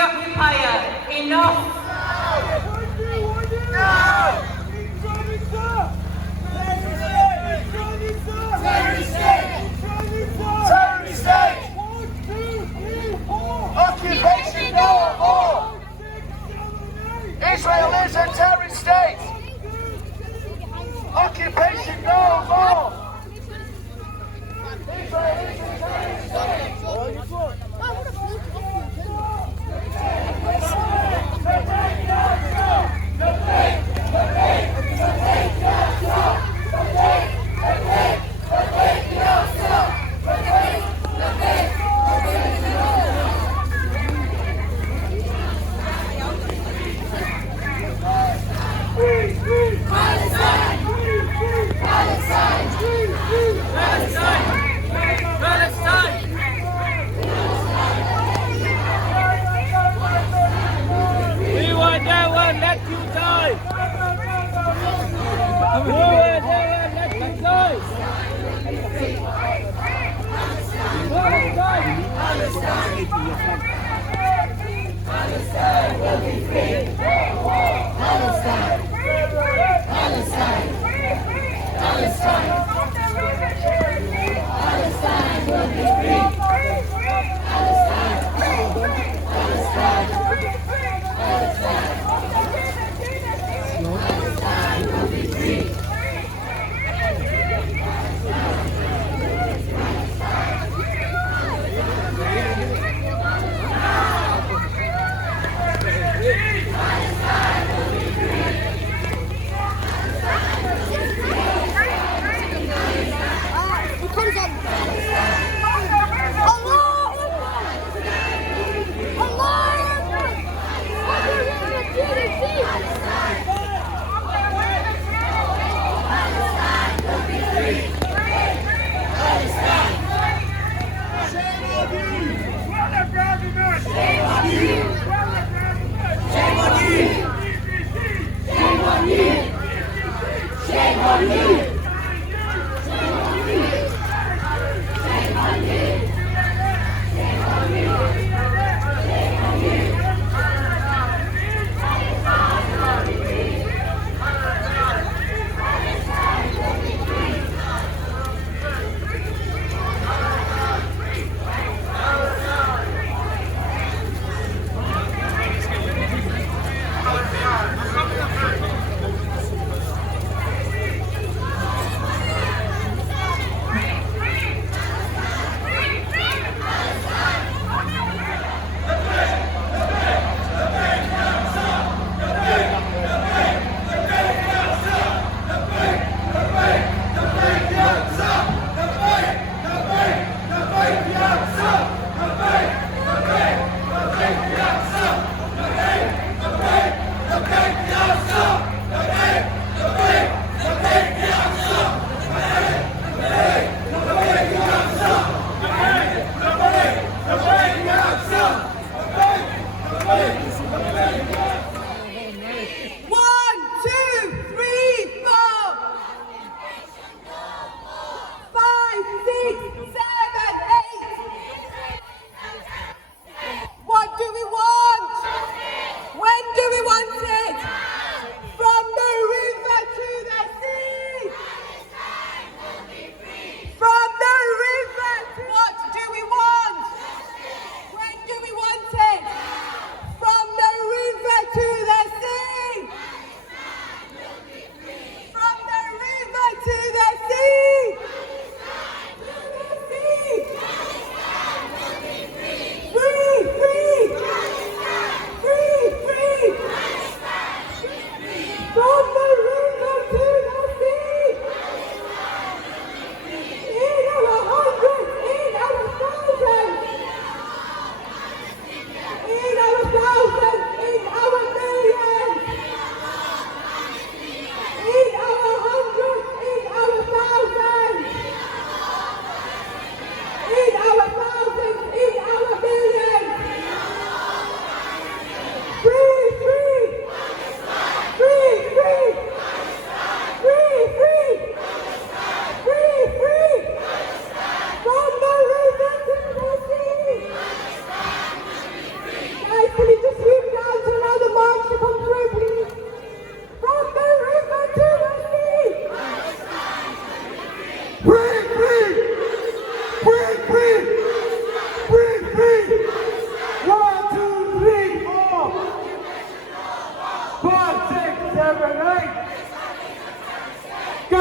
occupier. Enough! Occupation no more! Israel is a terrorist state! Occupation no more! Israel is a terrorist state!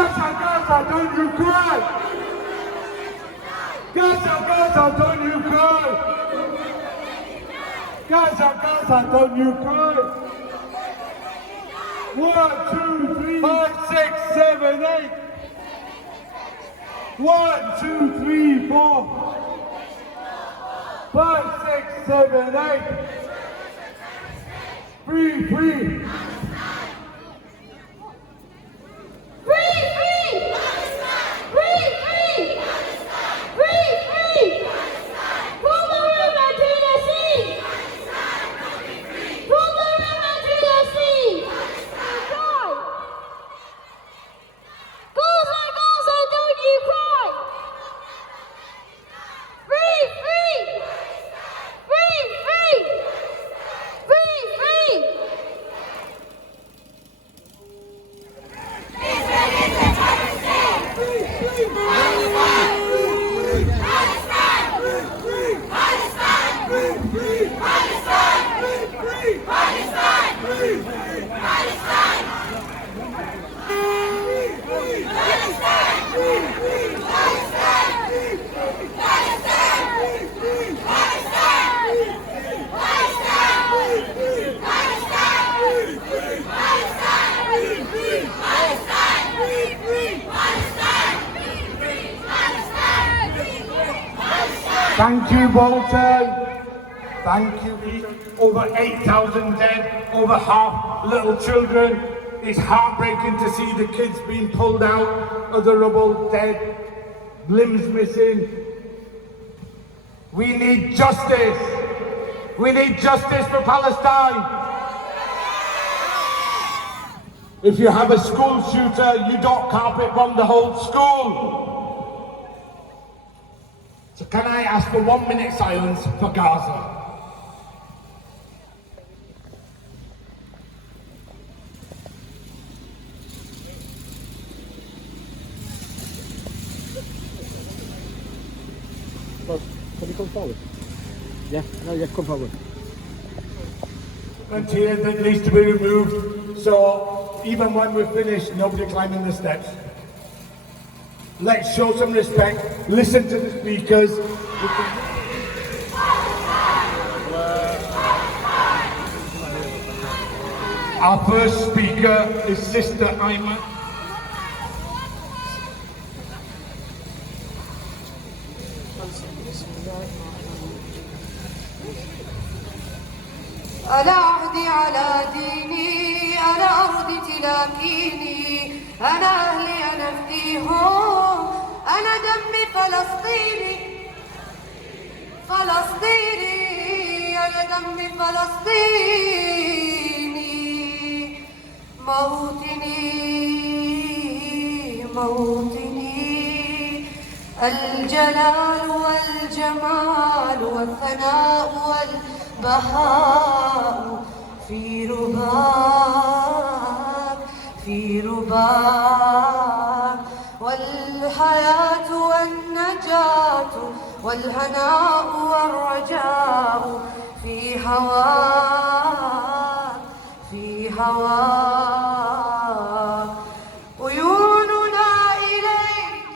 Gaza, Gaza, don't you cry! Gaza, Gaza, don't you cry! Gaza, Gaza, don't you cry! 1, 2, 3, 5, 6, 7, 8. 1, 2, 3, 4. 5, 6, 7, 8. Free, free. Thank you, Bolton. Thank you. Over 8,000 dead, over half little children. It's heartbreaking to see the kids being pulled out of the rubble, dead, limbs missing. We need justice. We need justice for Palestine. If you have a school shooter, you don't carpet bomb the whole school. So can I ask for 1 minute silence for Gaza? Can you come forward? Yeah, no, yeah, come forward. And here that needs to be removed, so even when we're finished, nobody climbing the steps. Let's show some respect, listen to the speakers. Our first speaker is Sister Ayman. على عهدي على ديني أنا أرضي تلاقيني أنا أهلي أنا فديهم أنا دمي فلسطيني فلسطيني أنا دمي فلسطيني موطني موطني الجلال والجمال والثناء والبهاء في رباك والحياة والنجاة والهناء والرجاء في هواك عيوننا إليك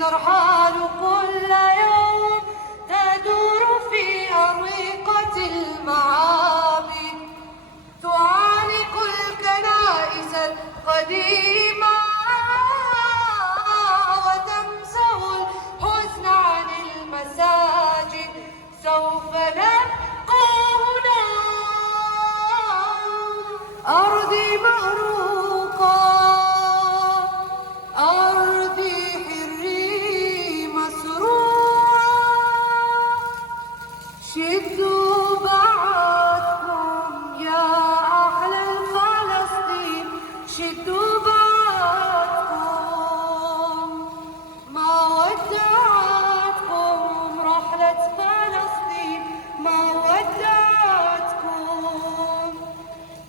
ترحال كل يوم تدور في أروقة المعابد تعانق الكنائس القديمة وتمسح الحزن عن المساجد سوف نبقى هنا أرضي مهروقة أرضي حري مسروعة شدوا بعضكم يا أهل فلسطين شدوا بعضكم ما ودعتكم رحلة فلسطين ما ودعتكم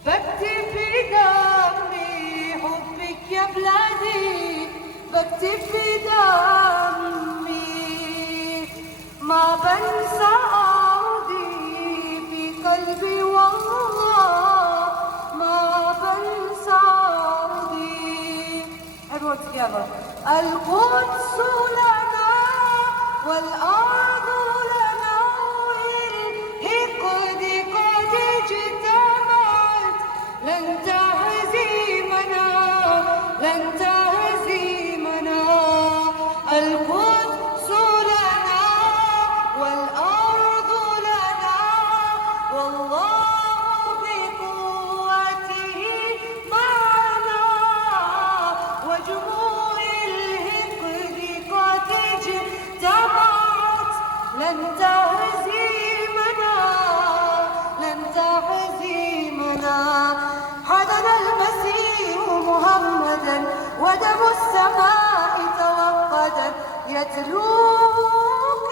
بكتب في دمي حبك يا بلادي بكتب في دمي ما بنسى أرضي في قلبي والله ما بنسى أرضي. Everyone all together. القدس لنا والأرض لنا والحقد قد اجتمعت لن تهزمنا لن تهزمنا القدس لنا والأرض لنا والله بقوته معنا وجموع الحقد قد اجتمعت لن تهزمنا لن تهزمنا حضن المسيح محمدا ودم السماء توقدا يتلوك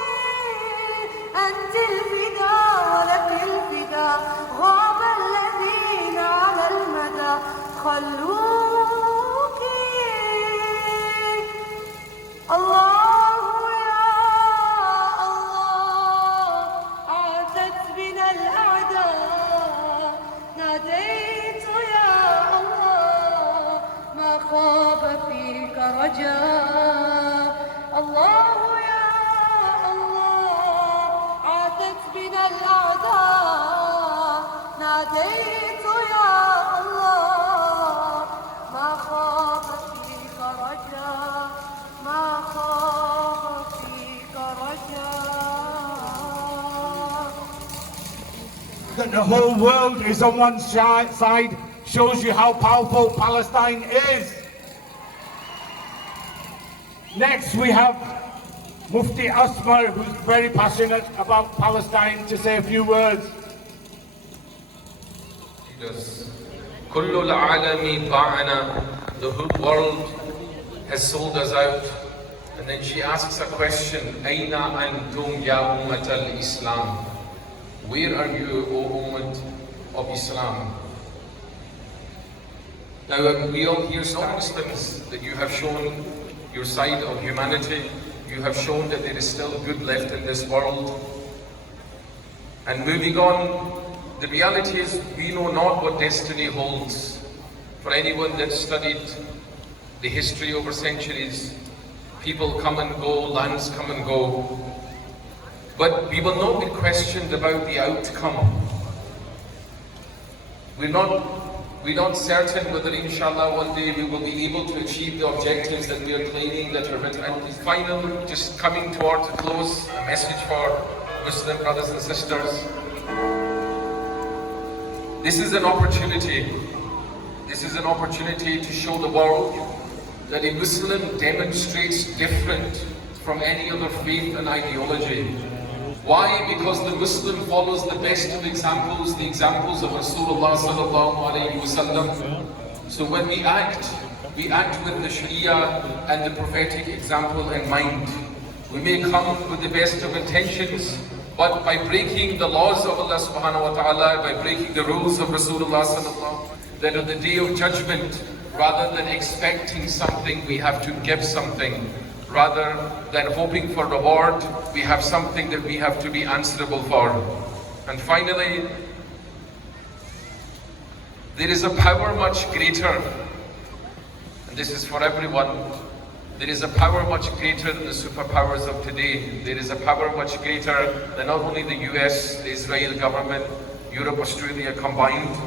أنت الفداء ولك الفداء غاب الذين على المدى خلوك الله يا الله عاتت بنا الأعداء ناديت يا الله ما خاب فيك رجاء الله يا الله عاتت بنا الأعداء ناديت يا الله ما خاب فيك رجاء ما خاب فيك رجاء. That the whole world is on one side shows you how powerful Palestine is. Next we have Mufti Asmar, who's very passionate about Palestine, to say a few words. كل العالم باعنا, the whole world has sold us out. And then she asks a question, أين أنتم يا أمة الإسلام? Where are you, O Ummah of Islam? Now we all hear some Muslims that you have shown your side of humanity. You have shown that there is still good left in this world. And moving on, the reality is we know not what destiny holds. For anyone that studied the history over centuries, people come and go, lands come and go. But we will not be questioned about the outcome. We're not certain whether inshallah one day we will be able to achieve the objectives that we are claiming that are written. And final, just coming towards a close, a message for Muslim brothers and sisters. This is an opportunity. This is an opportunity to show the world that a Muslim demonstrates different from any other faith and ideology. Why? Because the Muslim follows the best of examples, the examples of Rasulullah sallallahu alayhi wasallam. So when we act with the Sharia and the prophetic example in mind. We may come with the best of intentions, but by breaking the laws of Allah subhanahu wa ta'ala, by breaking the rules of Rasulullah sallallahu, that on the day of judgment, rather than expecting something, we have to give something. Rather than hoping for reward, we have something that we have to be answerable for. And finally, there is a power much greater, and this is for everyone. There is a power much greater than the superpowers of today. There is a power much greater than not only the US, the Israel government, Europe, Australia combined.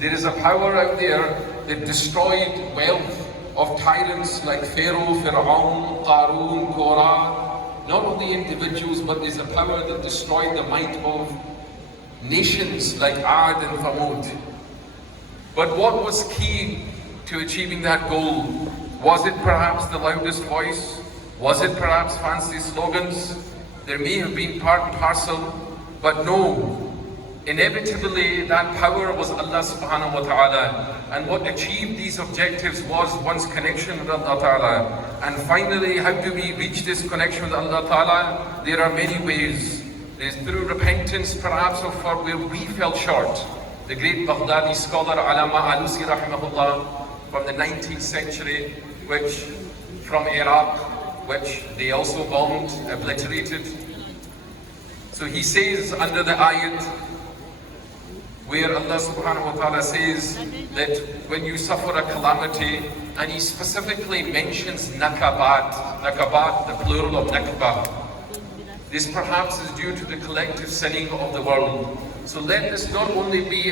There is a power out there that destroyed wealth of tyrants like Pharaoh, Fir'aun, Qarun, Korah. Not only individuals, but there's a power that destroyed the might of nations like Ad and Thamud. But what was key to achieving that goal? Was it perhaps the loudest voice? Was it perhaps fancy slogans? There may have been part and parcel, but no. Inevitably, that power was Allah subhanahu wa ta'ala. And what achieved these objectives was one's connection with Allah ta'ala. And finally, how do we reach this connection with Allah ta'ala? There are many ways. There's through repentance, perhaps, of where we fell short. The great Baghdadi scholar Alama Alusi rahimahullah from the 19th century, which from Iraq, which they also bombed, obliterated. So he says under the ayat, where Allah subhanahu wa ta'ala says that when you suffer a calamity, and he specifically mentions Nakabat, the plural of Nakba. This perhaps is due to the collective sinning of the world. So let this not only be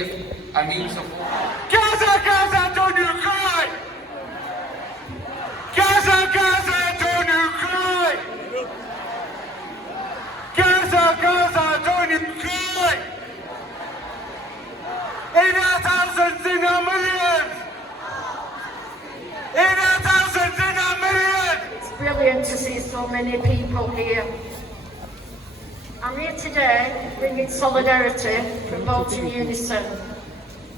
a means of Gaza, Gaza, don't you cry! Gaza, Gaza, don't you cry! Gaza, Gaza, don't you cry! In our thousands, in our millions! In our thousands, in our millions! It's brilliant to see so many people here. I'm here today bringing solidarity from Bolton Unison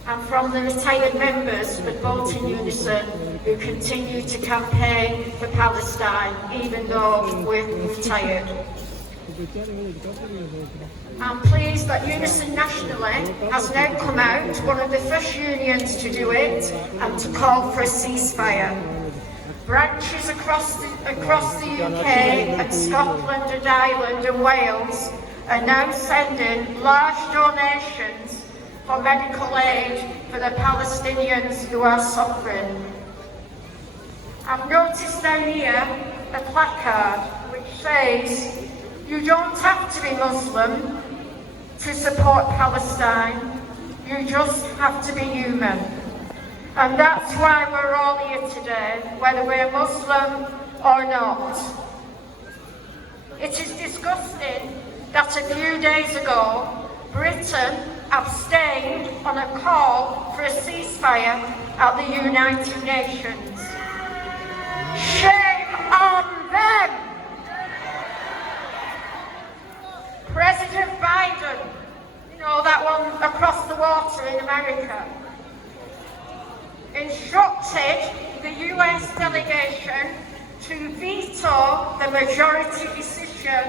and from the retired members of Bolton Unison who continue to campaign for Palestine even though we're retired. I'm pleased that Unison nationally has now come out, one of the first unions to do it, and to call for a ceasefire. Branches across the UK and Scotland and Ireland and Wales are now sending large donations for medical aid for the Palestinians who are suffering. I've noticed down here a placard which says, "You don't have to be Muslim to support Palestine, you just have to be human." And that's why we're all here today, whether we're Muslim or not. It is disgusting that a few days ago, Britain abstained on a call for a ceasefire at the United Nations. Shame on them! President Biden, you know, that one across the water in America, instructed the US delegation to veto the majority decision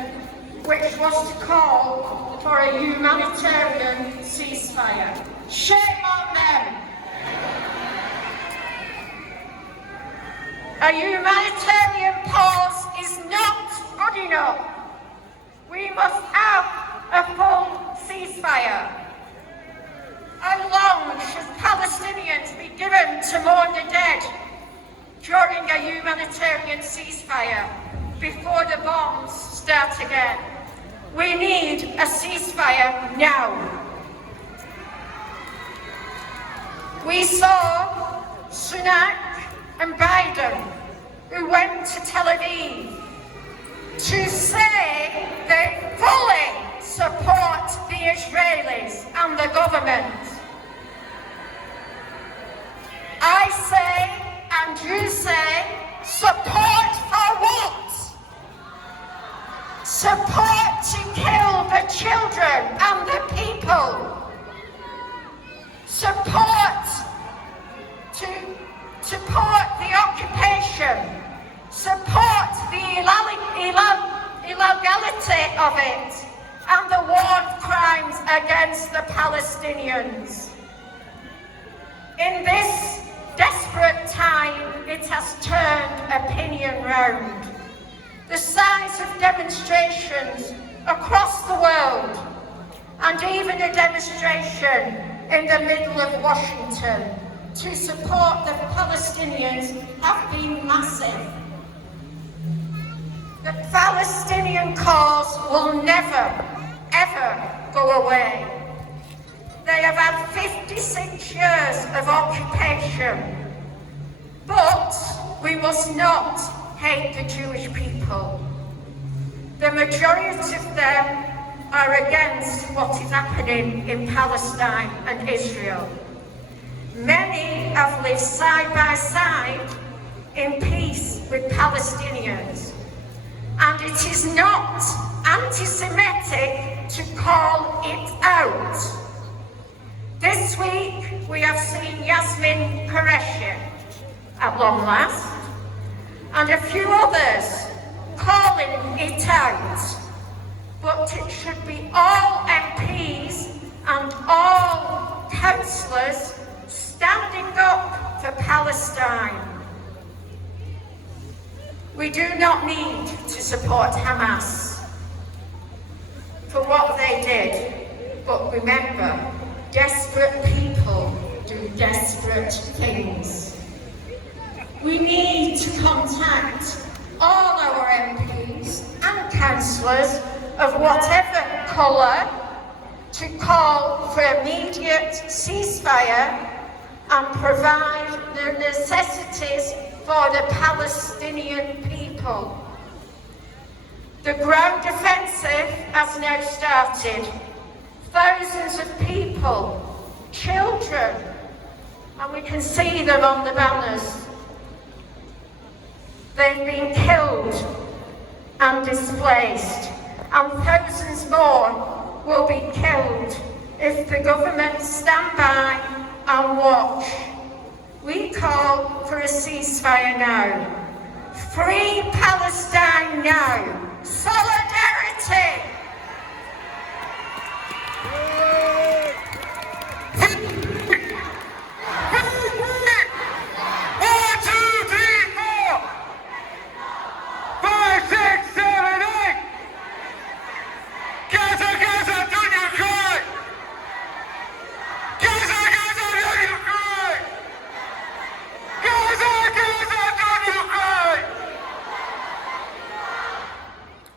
which was to call for a humanitarian ceasefire. Shame on them! A humanitarian pause is not good enough. We must have a full ceasefire. How long should Palestinians be given to mourn the dead during a humanitarian ceasefire before the bombs start again? We need a ceasefire now. We saw Sunak and Biden, who went to Tel Aviv to say they fully support the Israelis and the government. I say, and you say, support for what? Support to kill the children and the people. Support to support the occupation. Support the illegality of it and the war crimes against the Palestinians. In this desperate time, it has turned opinion round. The size of demonstrations across the world, and even a demonstration in the middle of Washington to support the Palestinians, have been massive. The Palestinian cause will never, ever go away. They have had 56 years of occupation, but we must not hate the Jewish people. The majority of them are against what is happening in Palestine and Israel. Many have lived side by side in peace with Palestinians, and it is not anti-Semitic to call it out. This week we have seen Yasmin Qureshi, at long last, and a few others calling it out. But it should be all MPs and all councillors standing up for Palestine. We do not need to support Hamas for what they did, but remember, desperate people do desperate things. We need to contact all our MPs and councillors of whatever colour to call for immediate ceasefire and provide the necessities for the Palestinian people. The ground offensive has now started. Thousands of people, children, and we can see them on the banners. They've been killed and displaced, and thousands more will be killed if the government stand by and watch. We call for a ceasefire now. Free Palestine now. Solidarity!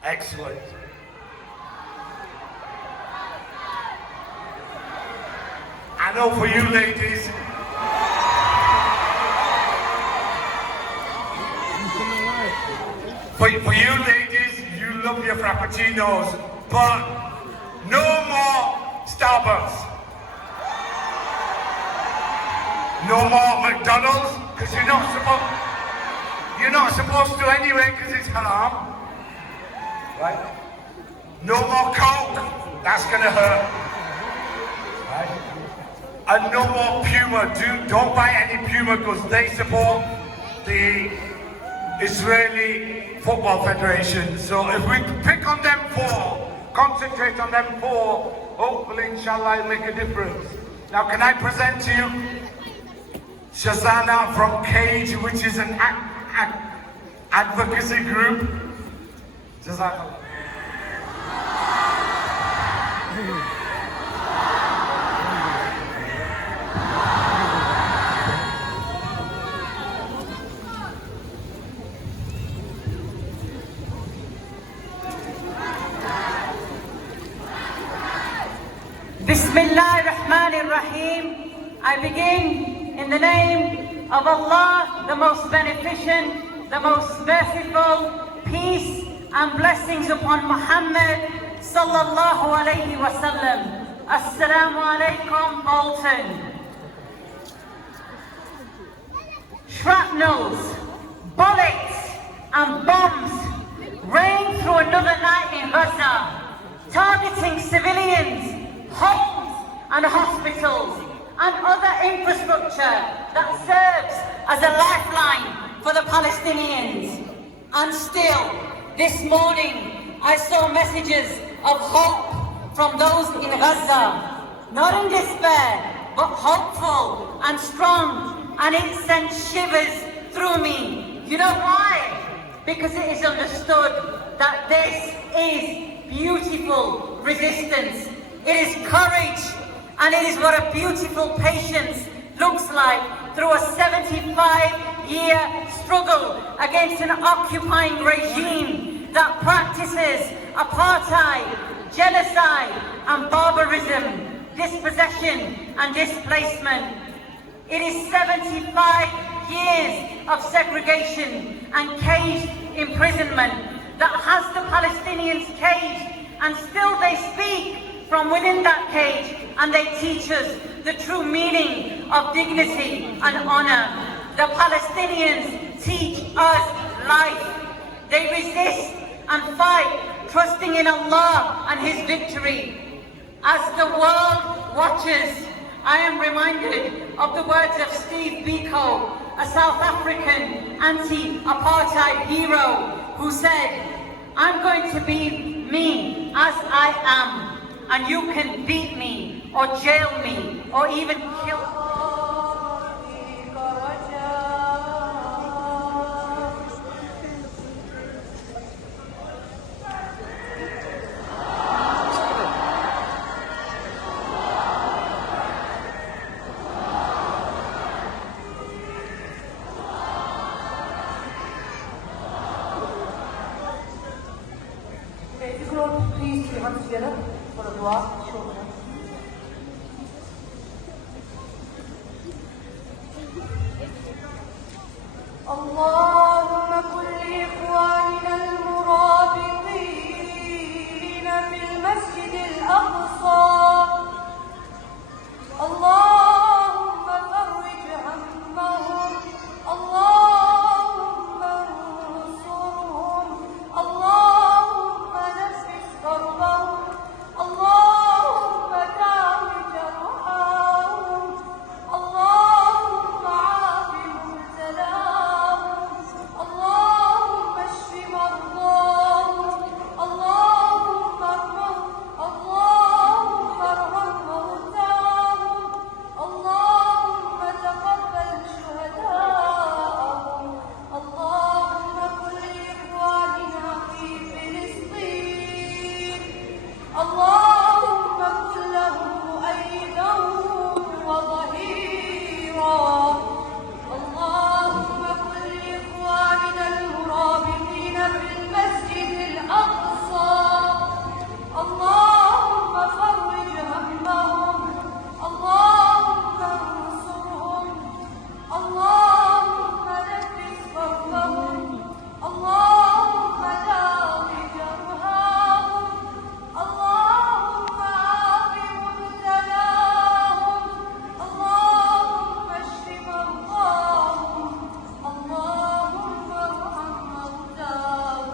Excellent. I know for you ladies, for you ladies, you love your frappuccinos, but no more Starbucks. No more McDonald's, because you're not supposed to anyway, because it's haram. Right? No more Coke, that's gonna hurt. Right? And no more Puma. Don't buy any Puma because they support the Israeli Football Federation. So if we pick on them four, concentrate on them four, hopefully inshallah it'll make a difference. Now can I present to you Shazana from Cage, which is an advocacy group. Jazakallah. Bismillah ar-Rahman ar-Rahim. I begin in the name of Allah, the most beneficent, the most merciful. Peace and blessings upon Muhammad sallallahu alayhi wa sallam. Assalamu alaikum, Bolton. Shrapnels, bullets and bombs rain through another night in Gaza, targeting civilians, homes and hospitals and other infrastructure that serves as a lifeline for the Palestinians. And still, this morning, I saw messages of hope from those in Gaza. Not in despair, but hopeful and strong, and it sent shivers through me. You know why? Because it is understood that this is beautiful resistance. It is courage, and it is what a beautiful patience looks like through a 75-year struggle against an occupying regime that practices apartheid, genocide and barbarism, dispossession and displacement. It is 75 years of segregation and caged imprisonment that has the Palestinians caged, and still they speak from within that cage, and they teach us the true meaning of dignity and honor. The Palestinians teach us life. They resist and fight, trusting in Allah and His victory. As the world watches, I am reminded of the words of Steve Biko, a South African anti-apartheid hero, who said, "I'm going to be me as I am, and you can beat me or jail me or even kill me." please put your hands together for the dua. Short hand. اللهم كن لإخواننا المرابطين في المسجد الأقصى اللهم فرج همهم اللهم انصرهم اللهم نفس كربهم اللهم داو جرحاهم اللهم عاف مبتلاهم اللهم اشف مرضاهم اللهم ارحم موتاهم اللهم تقبل شهداءهم اللهم كن لإخواننا في فلسطين اللهم كن لهم مؤيدا وظهيرا اللهم كن لإخواننا المرابطين في المسجد الأقصى اللهم فرج همهم اللهم انصرهم اللهم نفس كربهم اللهم داو جرحاهم اللهم عاف مبتلاهم اللهم اشف مرضاهم اللهم ارحم موتاهم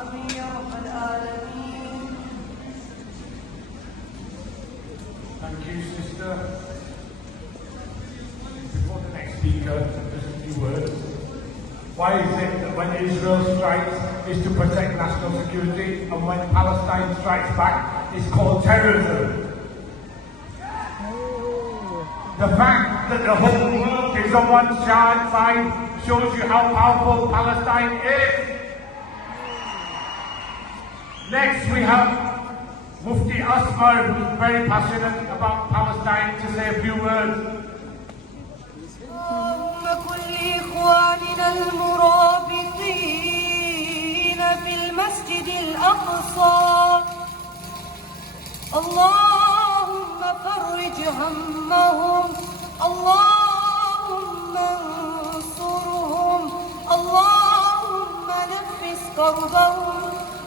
آمين يا رب العالمين. Thank you, sister. Before the next speaker, just a few words. Why is it that when Israel strikes, it's to protect national security, and when Palestine strikes back, it's called terrorism? The fact that the whole world is on one side shows you how powerful Palestine is. Next, we have Mufti Asmar, who's very passionate about Palestine, to say a few words. اللهم كن لإخواننا المرابطين في المسجد الأقصى اللهم فرج همهم اللهم انصرهم اللهم نفس كربهم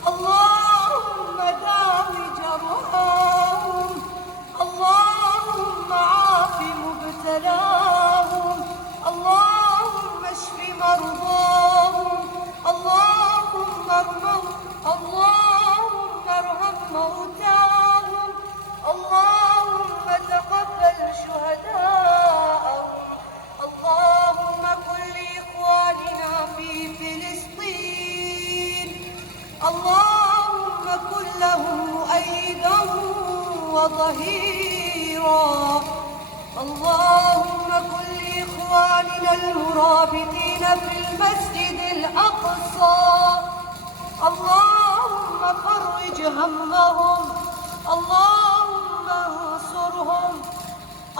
اللهم داو جرحاهم اللهم عاف مبتلاهم اللهم اشف مرضاهم اللهم ارحم موتاهم اللهم تقبل شهداءهم اللهم كن لإخواننا في فلسطين اللهم كن لهم مؤيدا وظهيرا اللهم كن لإخواننا المرابطين في المسجد الأقصى اللهم فرج همهم اللهم انصرهم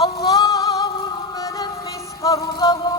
اللهم نفس كربهم